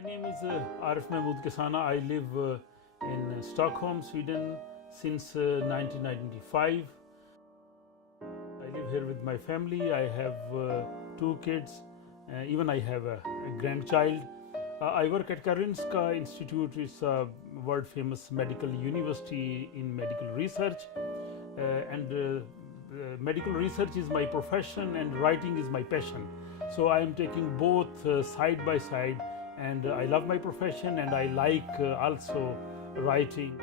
My name is Arif Kisana. I live in Stockholm, Sweden since 1995. I live here with my family. I have two kids. Even I have a grandchild. I work at Karolinska Institute. It's a world famous medical university in medical research. Medical research is my profession and writing is my passion. So I am taking both side by side, and I love my profession and I like also writing.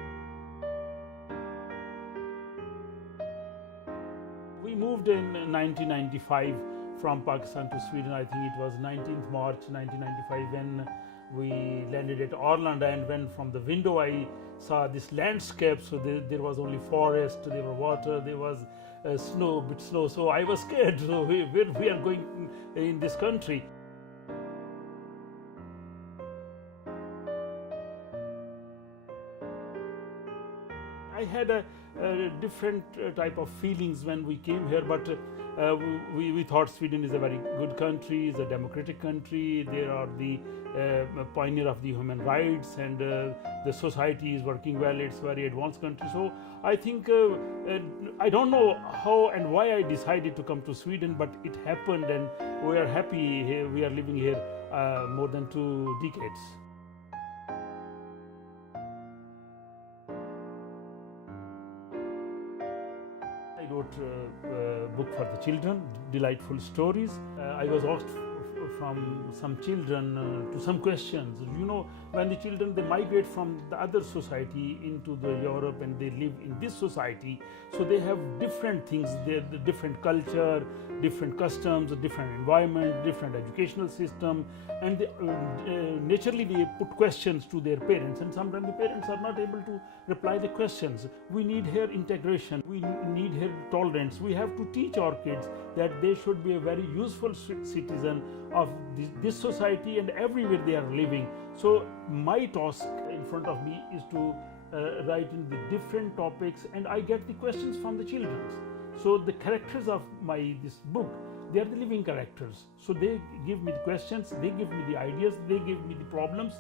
We moved in 1995 from Pakistan to Sweden. I think it was 19th March 1995 when we landed at Arlanda, and when from the window I saw this landscape. So there was only forest, there was water, there was snow, bit snow. So I was scared. So we are going in this country. I had a different type of feelings when we came here, but we thought Sweden is a very good country, it's a democratic country. They are the pioneer of the human rights, and the society is working well. It's a very advanced country. So I think I don't know how and why I decided to come to Sweden, but it happened, and we are happy here. We are living here more than 2 decades. I wrote a book for the children, delightful stories. I was asked from some children to some questions. You know, when the children they migrate from the other society into the Europe and they live in this society, so they have different things. They the different culture, different customs, different environment, different educational system, and they, naturally they put questions to their parents, and sometimes the parents are not able to reply the questions. We need here integration. We need here tolerance. We have to teach our kids that they should be a very useful citizen of this society and everywhere they are living. So my task in front of me is to write in the different topics, and I get the questions from the children. So the characters of this book, they are the living characters. So they give me the questions, they give me the ideas, they give me the problems,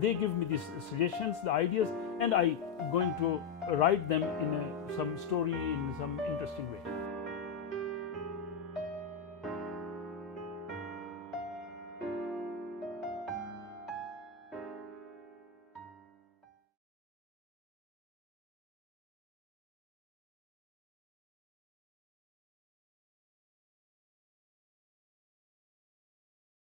they give me the suggestions, the ideas, and I going to write them in some story in some interesting way.